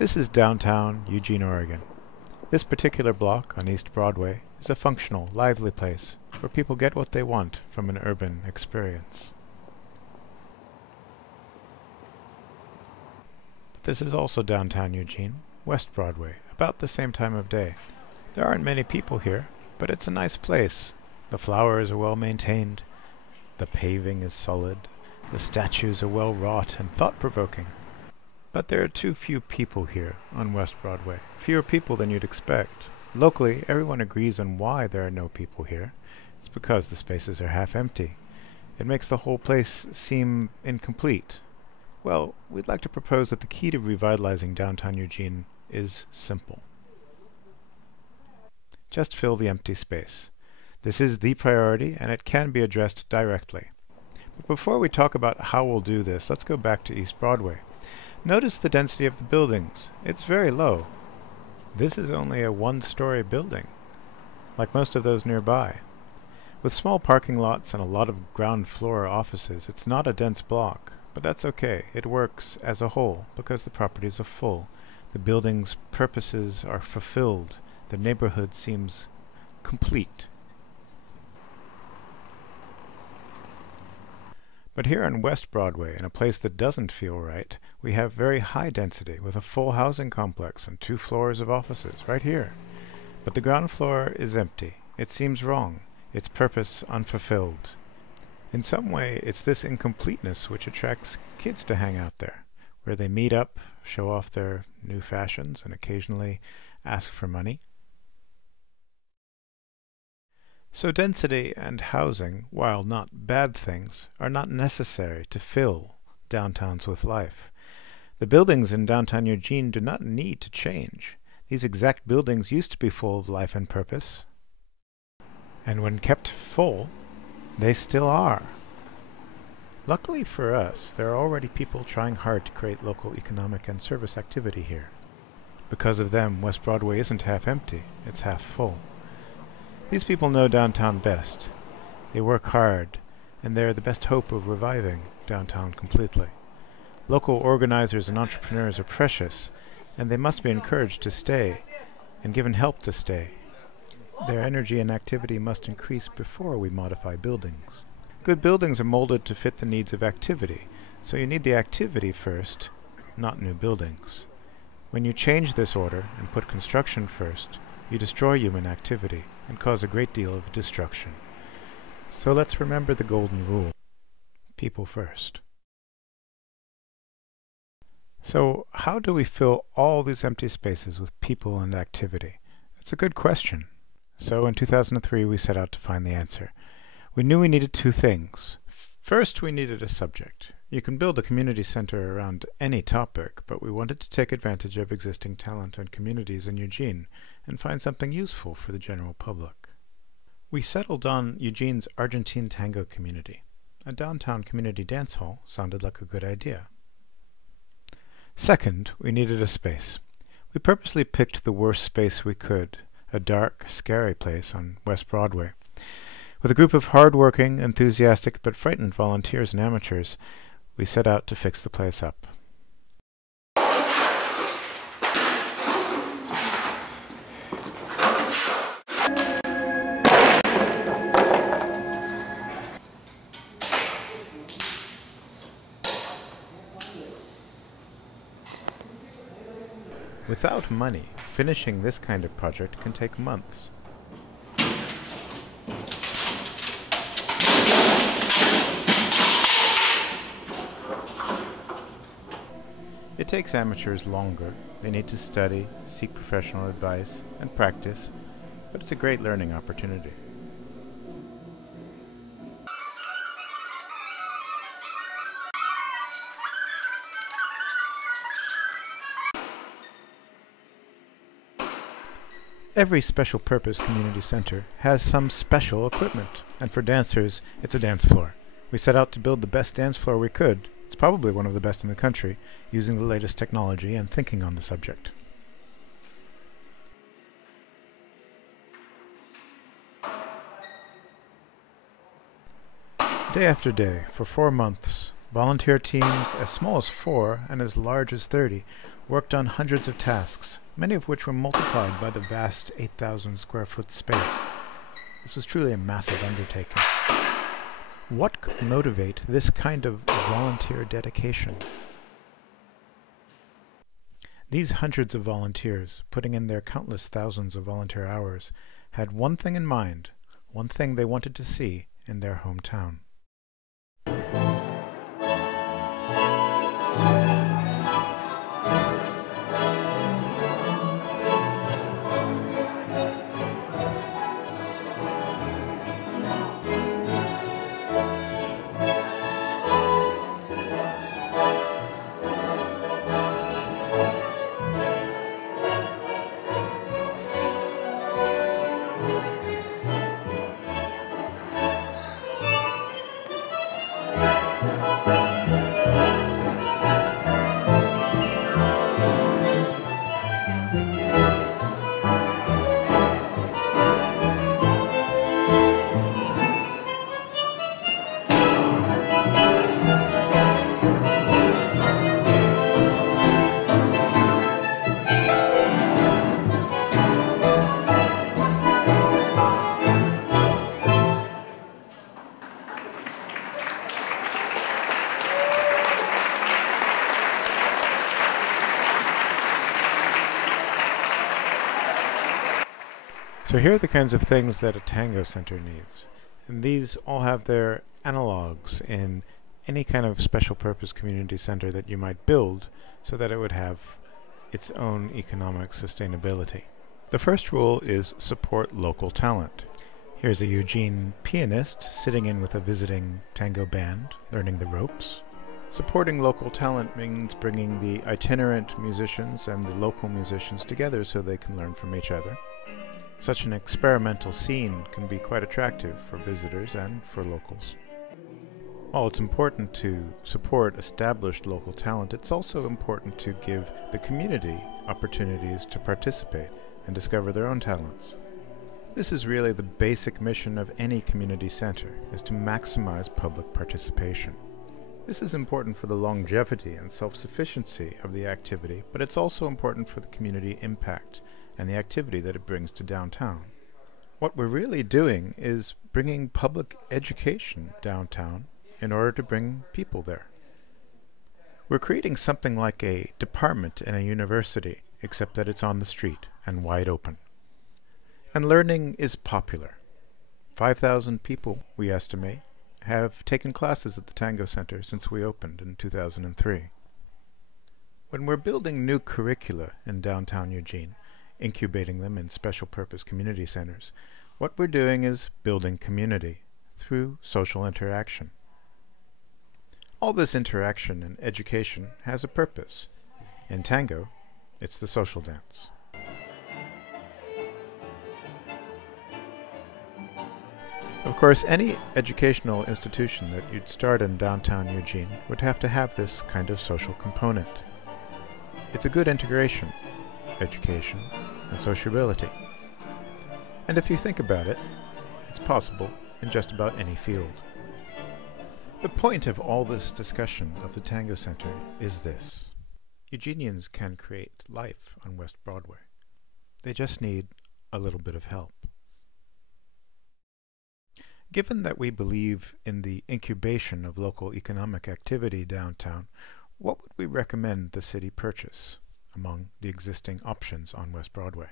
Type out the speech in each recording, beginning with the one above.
This is downtown Eugene, Oregon. This particular block on East Broadway is a functional, lively place where people get what they want from an urban experience. But this is also downtown Eugene, West Broadway, about the same time of day. There aren't many people here, but it's a nice place. The flowers are well maintained, the paving is solid, the statues are well wrought and thought-provoking. But there are too few people here on West Broadway, fewer people than you'd expect. Locally, everyone agrees on why there are no people here. It's because the spaces are half empty. It makes the whole place seem incomplete. Well, we'd like to propose that the key to revitalizing downtown Eugene is simple. Just fill the empty space. This is the priority, and it can be addressed directly. But before we talk about how we'll do this, let's go back to East Broadway. Notice the density of the buildings. It's very low. This is only a one-story building, like most of those nearby. With small parking lots and a lot of ground floor offices, it's not a dense block, but that's okay. It works as a whole because the properties are full. The building's purposes are fulfilled. The neighborhood seems complete. But here on West Broadway, in a place that doesn't feel right, we have very high density with a full housing complex and 2 floors of offices right here. But the ground floor is empty. It seems wrong, its purpose unfulfilled. In some way, it's this incompleteness which attracts kids to hang out there, where they meet up, show off their new fashions, and occasionally ask for money. So density and housing, while not bad things, are not necessary to fill downtowns with life. The buildings in downtown Eugene do not need to change. These exact buildings used to be full of life and purpose. And when kept full, they still are. Luckily for us, there are already people trying hard to create local economic and service activity here. Because of them, West Broadway isn't half empty, it's half full. These people know downtown best. They work hard, and they're the best hope of reviving downtown completely. Local organizers and entrepreneurs are precious, and they must be encouraged to stay, and given help to stay. Their energy and activity must increase before we modify buildings. Good buildings are molded to fit the needs of activity, so you need the activity first, not new buildings. When you change this order and put construction first, you destroy human activity and cause a great deal of destruction. So let's remember the golden rule. People first. So how do we fill all these empty spaces with people and activity? It's a good question. So in 2003 we set out to find the answer. We knew we needed 2 things. First, we needed a subject. You can build a community center around any topic, but we wanted to take advantage of existing talent and communities in Eugene and find something useful for the general public. We settled on Eugene's Argentine tango community. A downtown community dance hall sounded like a good idea. Second, we needed a space. We purposely picked the worst space we could, a dark, scary place on West Broadway. With a group of hard-working, enthusiastic, but frightened volunteers and amateurs, we set out to fix the place up. Without money, finishing this kind of project can take months. It takes amateurs longer. They need to study, seek professional advice, and practice, but it's a great learning opportunity. Every special purpose community center has some special equipment, and for dancers, it's a dance floor. We set out to build the best dance floor we could. It's probably one of the best in the country, using the latest technology and thinking on the subject. Day after day, for 4 months, volunteer teams as small as 4 and as large as 30 worked on hundreds of tasks, many of which were multiplied by the vast 8,000 square foot space. This was truly a massive undertaking. What could motivate this kind of volunteer dedication? These hundreds of volunteers, putting in their countless thousands of volunteer hours, had one thing in mind, one thing they wanted to see in their hometown. So here are the kinds of things that a Tango Center needs. And these all have their analogs in any kind of special purpose community center that you might build so that it would have its own economic sustainability. The first rule is support local talent. Here's a Eugene pianist sitting in with a visiting tango band, learning the ropes. Supporting local talent means bringing the itinerant musicians and the local musicians together so they can learn from each other. Such an experimental scene can be quite attractive for visitors and for locals. While it's important to support established local talent, it's also important to give the community opportunities to participate and discover their own talents. This is really the basic mission of any community center, is to maximize public participation. This is important for the longevity and self-sufficiency of the activity, but it's also important for the community impact and the activity that it brings to downtown. What we're really doing is bringing public education downtown in order to bring people there. We're creating something like a department in a university, except that it's on the street and wide open. And learning is popular. 5,000 people, we estimate, have taken classes at the Tango Center since we opened in 2003. When we're building new curricula in downtown Eugene, incubating them in special purpose community centers, what we're doing is building community through social interaction. All this interaction and education has a purpose. In tango, it's the social dance. Of course, any educational institution that you'd start in downtown Eugene would have to have this kind of social component. It's a good integration, education and sociability. And if you think about it, it's possible in just about any field. The point of all this discussion of the Tango Center is this. Eugenians can create life on West Broadway. They just need a little bit of help. Given that we believe in the incubation of local economic activity downtown, what would we recommend the city purchase among the existing options on West Broadway?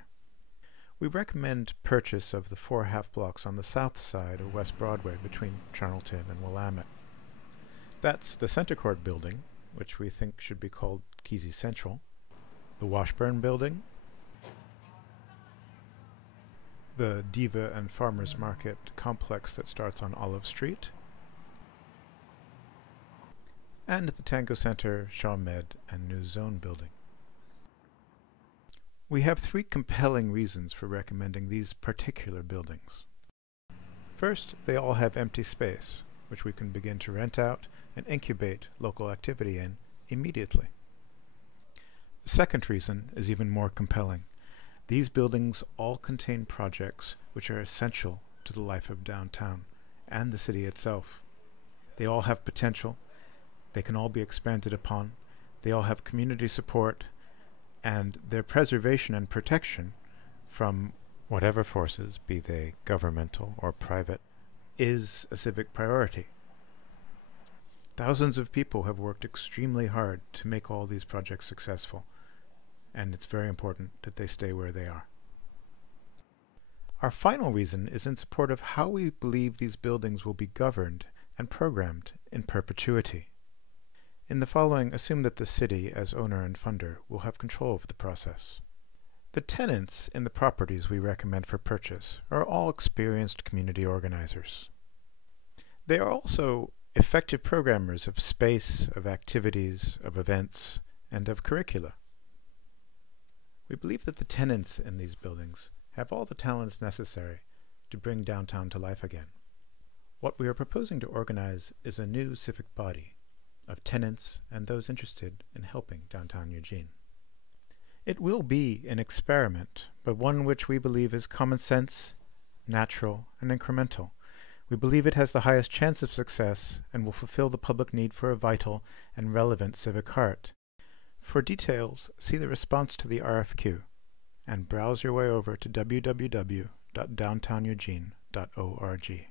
We recommend purchase of the 4 half-blocks on the south side of West Broadway between Charlton and Willamette. That's the Center Court building, which we think should be called Kesey Central, the Washburn building, the Diva and Farmers Market complex that starts on Olive Street, and the Tango Center, Shaw Med, and New Zone building. We have 3 compelling reasons for recommending these particular buildings. First, they all have empty space, which we can begin to rent out and incubate local activity in immediately. The second reason is even more compelling. These buildings all contain projects which are essential to the life of downtown and the city itself. They all have potential, they can all be expanded upon, they all have community support, and their preservation and protection from whatever forces, be they governmental or private, is a civic priority. Thousands of people have worked extremely hard to make all these projects successful, and it's very important that they stay where they are. Our final reason is in support of how we believe these buildings will be governed and programmed in perpetuity. In the following, assume that the city, as owner and funder, will have control over the process. The tenants in the properties we recommend for purchase are all experienced community organizers. They are also effective programmers of space, of activities, of events, and of curricula. We believe that the tenants in these buildings have all the talents necessary to bring downtown to life again. What we are proposing to organize is a new civic body of tenants and those interested in helping downtown Eugene. It will be an experiment, but one which we believe is common sense, natural, and incremental. We believe it has the highest chance of success and will fulfill the public need for a vital and relevant civic heart. For details, see the response to the RFQ and browse your way over to www.downtowneugene.org.